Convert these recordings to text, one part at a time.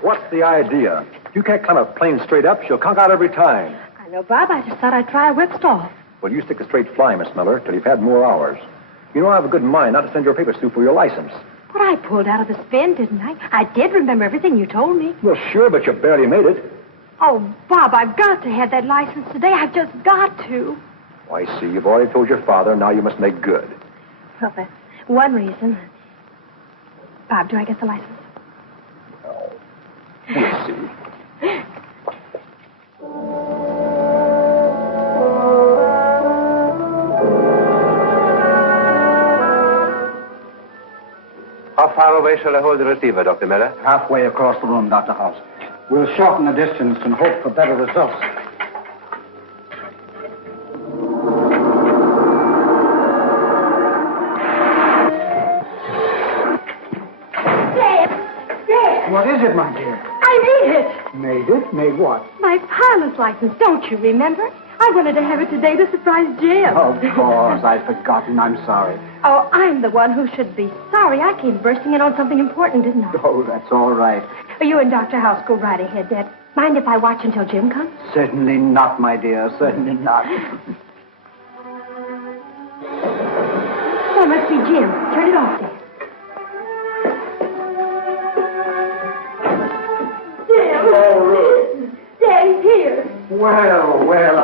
What's the idea? If you can't climb a plane straight up, she'll conk out every time. I know, Bob. I just thought I'd try a whipstall. Well, you stick to straight flying, Miss Miller, till you've had more hours. You know, I have a good mind not to send your papers through for your license. But I pulled out of the spin, didn't I? I did remember everything you told me. Well, sure, but you barely made it. Oh, Bob, I've got to have that license today. I've just got to. Oh, I see. You've already told your father. Now you must make good. Well, that's one reason. Bob, do I get the license? Oh, we'll see. How far away shall I hold the receiver, Dr. Miller? Halfway across the room, Dr. Hauss. We'll shorten the distance and hope for better results. Dad! What is it, my dear? I made it! Made it? Made what? My pilot's license, don't you remember? I wanted to have it today to surprise Jim. Of course, I'd forgotten. I'm sorry. Oh, I'm the one who should be sorry. I came bursting in on something important, didn't I? Oh, that's all right. You and Dr. Hauss go right ahead, Dad. Mind if I watch until Jim comes? Certainly not, my dear. Certainly not. That must be Jim. Turn it off, Dad. Jim! Oh, Ruth. Dad, he's here. Well,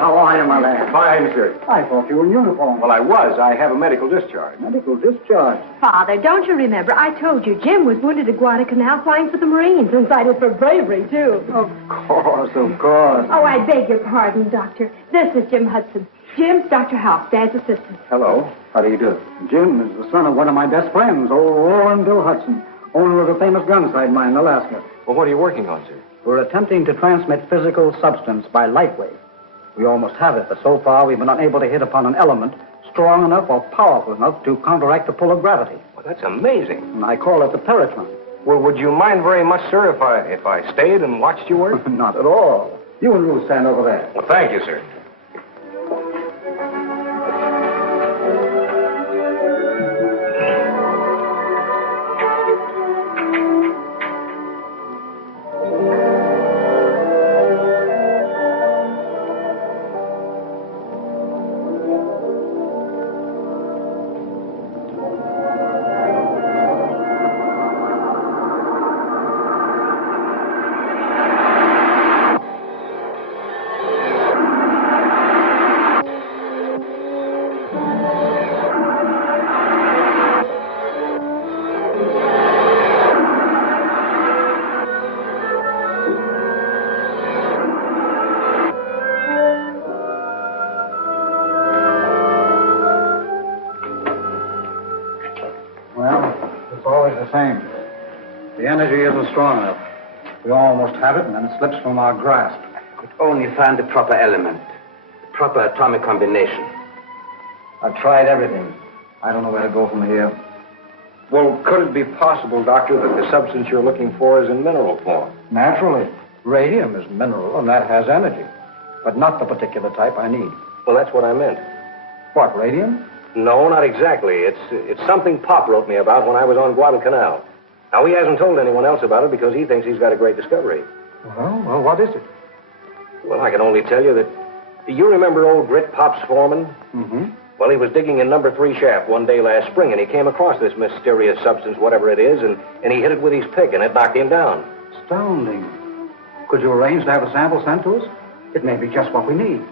how are you, my lad? Fine, sir. I thought you were in uniform. Well, I was. I have a medical discharge. Medical discharge. Father, don't you remember? I told you Jim was wounded at Guadalcanal flying for the Marines and cited for bravery, too. Of course, of course. Oh, I beg your pardon, Doctor. This is Jim Hudson. Jim's Dr. Hauss, Dad's assistant. Hello. How do you do? Jim is the son of one of my best friends, old Roaring Bill Hudson, owner of a famous gun sight mine in Alaska. Well, what are you working on, sir? We're attempting to transmit physical substance by light wave. We almost have it, but so far we've been unable to hit upon an element strong enough or powerful enough to counteract the pull of gravity. Well, that's amazing. And I call it the peritron. Well, would you mind very much, sir, if I stayed and watched you work? Not at all. You and Ruth stand over there. Well, thank you, sir. Same. The energy isn't strong enough. We almost have it, and then it slips from our grasp. Could only find the proper element, the proper atomic combination. I've tried everything. I don't know where to go from here. Well, could it be possible, Doctor, that the substance you're looking for is in mineral form? Naturally. Radium is mineral, and that has energy. But not the particular type I need. Well, that's what I meant. What, radium? No, not exactly. It's something Pop wrote me about when I was on Guadalcanal. Now, he hasn't told anyone else about it because he thinks he's got a great discovery. Well, what is it? Well, I can only tell you that... You remember old Grit Pop's foreman? Mm-hmm. Well, he was digging in number 3 shaft one day last spring, and he came across this mysterious substance, whatever it is, and he hit it with his pick, and it knocked him down. Astounding. Could you arrange to have a sample sent to us? It may be just what we need.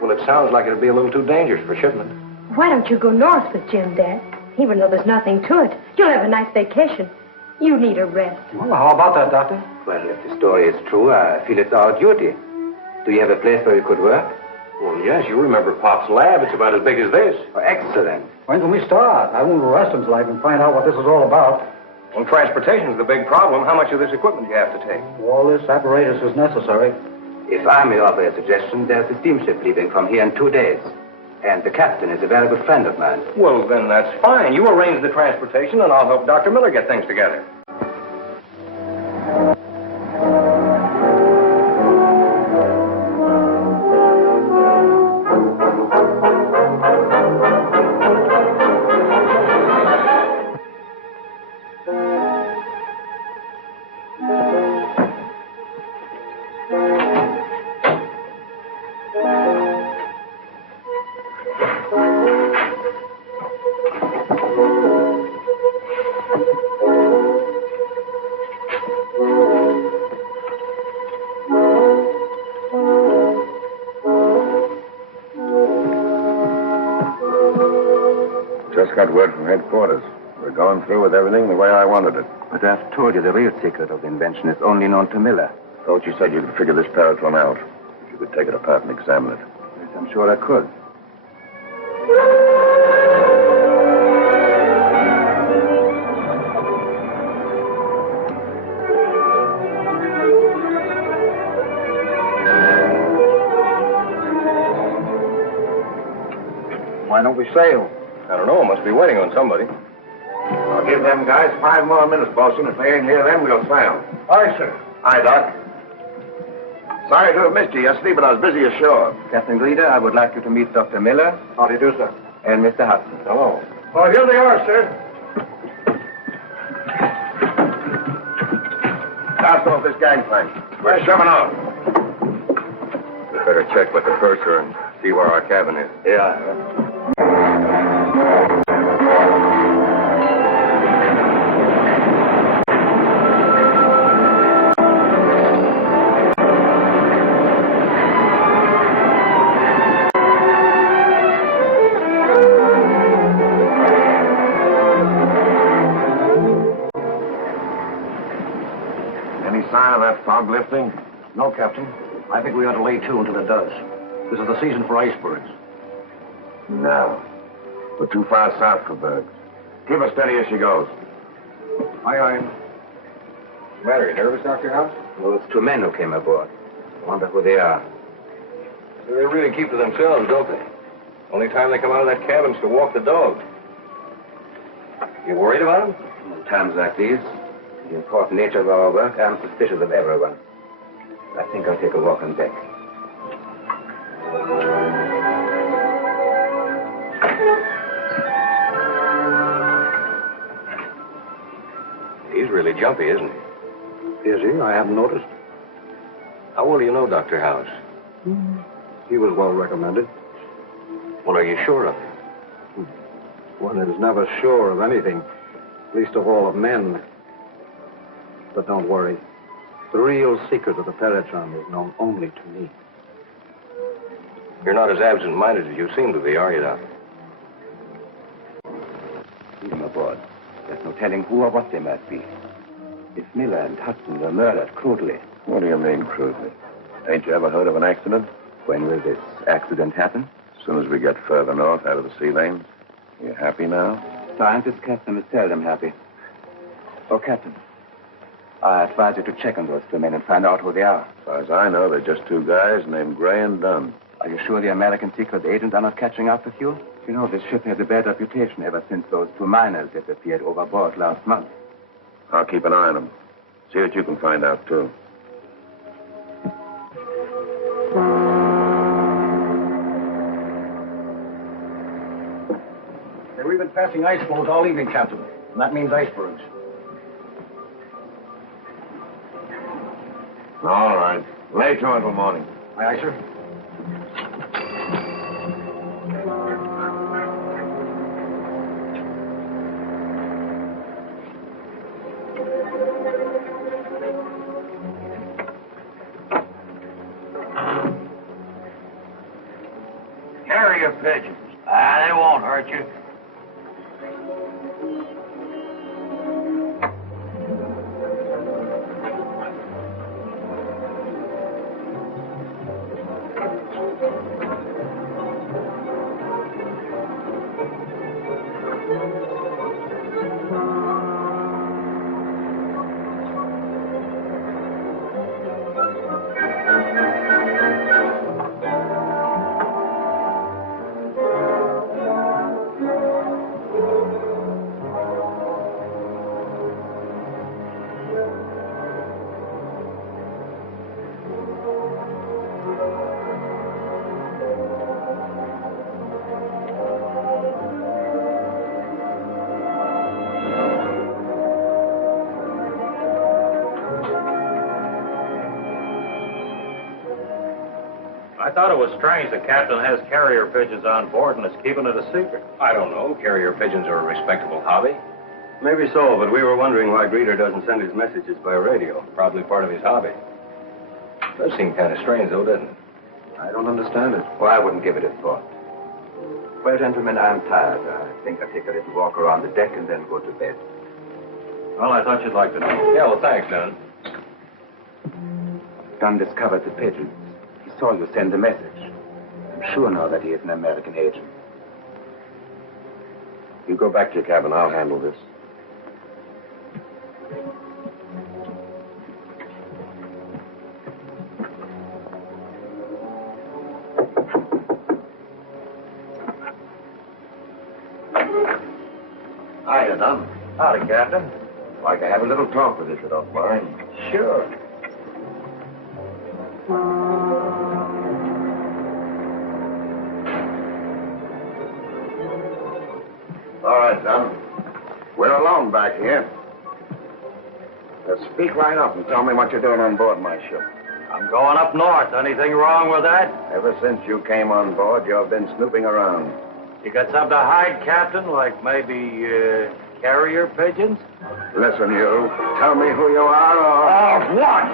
Well, it sounds like it'd be a little too dangerous for shipment. Why don't you go north with Jim, Dad? Even though there's nothing to it, you'll have a nice vacation. You need a rest. Well, how about that, Doctor? Well, if the story is true, I feel it's our duty. Do you have a place where you could work? Well, yes, you remember Pop's lab. It's about as big as this. Oh, excellent. When can we start? I won't rest until I can find out what this is all about. Well, transportation's the big problem. How much of this equipment do you have to take? All this apparatus is necessary. If I may offer a suggestion, there's a steamship leaving from here in 2 days. And the captain is a very good friend of mine. Well, then that's fine. You arrange the transportation, and I'll help Dr. Miller get things together. Just got word from headquarters. We're going through with everything the way I wanted it. But I've told you the real secret of the invention is only known to Miller. Thought you said you could figure this Peritron out. If you could take it apart and examine it. Yes, I'm sure I could. Why don't we sail? I don't know. Must be waiting on somebody. I'll give them guys 5 more minutes, Bosun. If they ain't here, then we'll sail. Aye, sir. Hi, Doc. Sorry to have missed you yesterday, but I was busy ashore. Captain Greeder, I would like you to meet Dr. Miller How do you do, sir? and Mr. Hudson. Hello. Oh, here they are, sir. Cast off this gangplank. We're shoving off. We better check with the purser and see where our cabin is. Yeah. Any sign of that fog lifting? No, Captain. I think we ought to lay to until it does. This is the season for icebergs. No. We're too far south for bergs. Keep her steady as she goes. Aye, aye. What's the matter? You nervous, Dr. Hauss? Those 2 men who came aboard. I wonder who they are. They really keep to themselves, don't they? Only time they come out of that cabin's to walk the dog. You worried about them? In times like these, the important nature of our work, I'm suspicious of everyone. I think I'll take a walk on deck. He's really jumpy, isn't he? Is he? I haven't noticed. How well do you know Dr. Hauss? He was well recommended. Well, are you sure of it? One is never sure of anything, least of all of men. But don't worry. The real secret of the Peritron is known only to me. You're not as absent-minded as you seem to be, are you, Doc? Leave them aboard. There's no telling who or what they might be. If Miller and Hudson were murdered crudely, What do you mean, crudely? Ain't you ever heard of an accident? when will this accident happen? As soon as we get further north, out of the sea lanes. You happy now? Scientists, Captain, is seldom happy. Oh, Captain, I advise you to check on those 2 men and find out who they are. As far as I know, they're just 2 guys named Gray and Dunn. Are you sure the American secret agents are not catching up with you? You know, this ship has a bad reputation ever since those 2 miners disappeared overboard last month. I'll keep an eye on them. See what you can find out, too. We've been passing ice floes all evening, Captain. And that means icebergs. All right. Lay to until morning. Aye, aye, sir. Carrier pigeons. They won't hurt you. I thought it was strange the captain has carrier pigeons on board and is keeping it a secret. I don't know. Carrier pigeons are a respectable hobby. Maybe so, but we were wondering why Greeter doesn't send his messages by radio. Probably part of his hobby. Does seem kind of strange, though, doesn't it? I don't understand it. Well, I wouldn't give it a thought. Well, gentlemen, I'm tired. I think I'll take a little walk around the deck and then go to bed. Well, I thought you'd like to know. Yeah, well, thanks, Dunn. Dunn discovered the pigeons. He saw you send the message. I'm sure now that he is an American agent. You go back to your cabin. I'll handle this. Hiya, Dunn. Howdy, Captain. I'd like to have a little talk with you, if you don't mind. Sure. All right, Dunn. We're alone back here. Now, speak right up and tell me what you're doing on board my ship. I'm going up north. Anything wrong with that? Ever since you came on board, you've been snooping around. You got something to hide, Captain? Like maybe, carrier pigeons? Listen, you. Tell me who you are, or... what?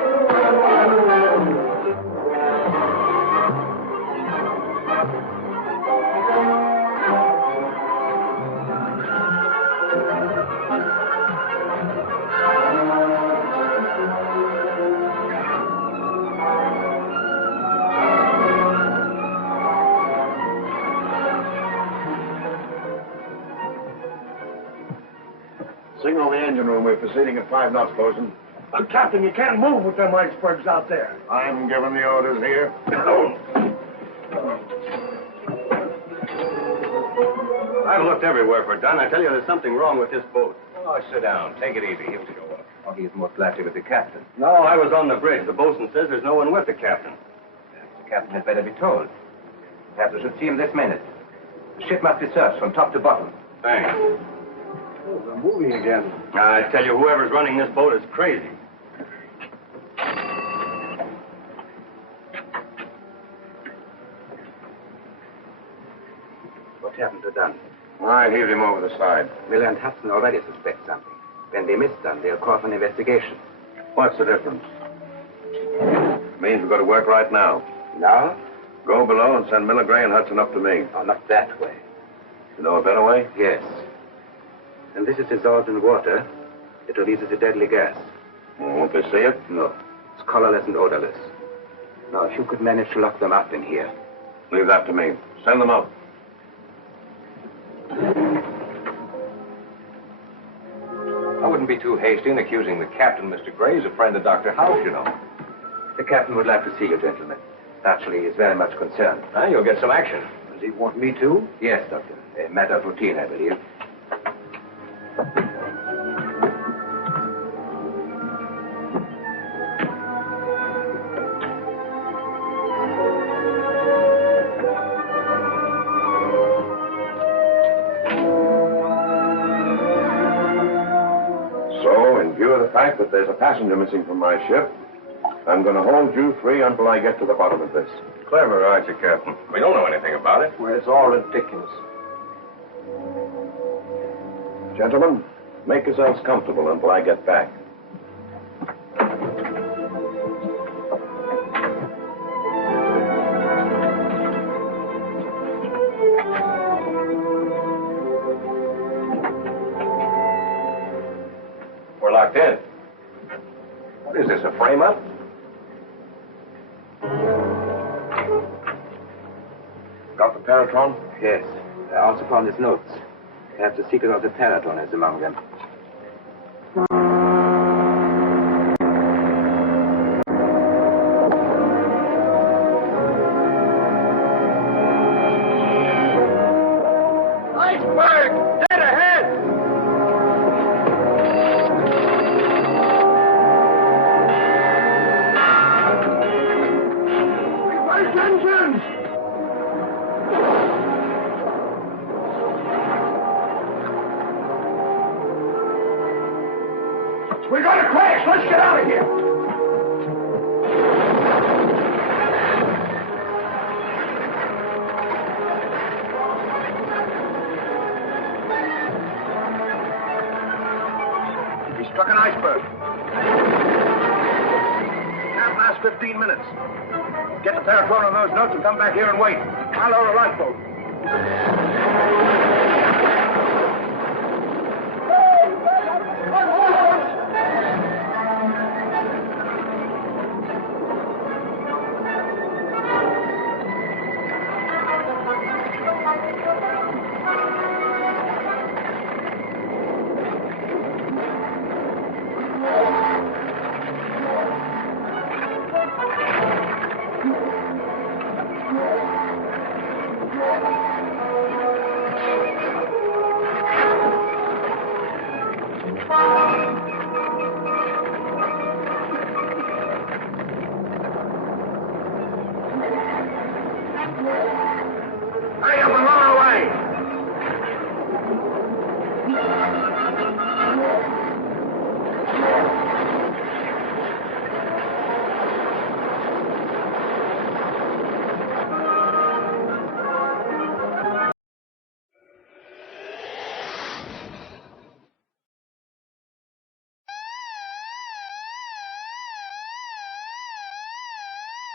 Signal the engine room. We're proceeding at 5 knots, Bosun. Captain, you can't move with them icebergs out there. I'm giving the orders here. I've looked everywhere for Dunn. I tell you, there's something wrong with this boat. Oh, sit down. Take it easy. He'll show up. Oh, he is most likely with the captain. No, I was on the bridge. The bosun says there's no one with the captain. The captain had better be told. Perhaps we should see him this minute. The ship must be searched from top to bottom. Thanks. Oh, they're moving again. I tell you, whoever's running this boat is crazy. What happened to Dunn? I heaved him over the side. Miller and Hudson already suspect something. When they miss Dunn, they'll call for an investigation. What's the difference? Means we've got to work right now. Now? Go below and send Miller, Gray, and Hudson up to me. Oh, not that way. You know a better way? Yes. When this is dissolved in water, it releases a deadly gas. Won't they see it? No. It's colorless and odorless. Now, if you could manage to lock them up in here. Leave that to me. Send them up. I wouldn't be too hasty in accusing the captain. Mr. Gray's a friend of Dr. Hauss, you know. The captain would like to see you, gentlemen. Naturally, he is very much concerned. You'll get some action. Does he want me to? Yes, Doctor. A matter of routine, I believe. So, in view of the fact that there's a passenger missing from my ship, I'm going to hold you free until I get to the bottom of this. Clever, aren't you, Captain? We don't know anything about it. Well, it's all ridiculous. Gentlemen, make yourselves comfortable until I get back. Captain. What is this, a frame-up? Got the Paratron? Yes. I also found his notes. Perhaps the secret of the Paratron is among them. Iceberg! Dead ahead! Reverse engines! We're going to crash. Let's get out of here. We struck an iceberg. Can't last 15 minutes. Get the Paratron on those notes and come back here and wait. I'll lower a lifeboat.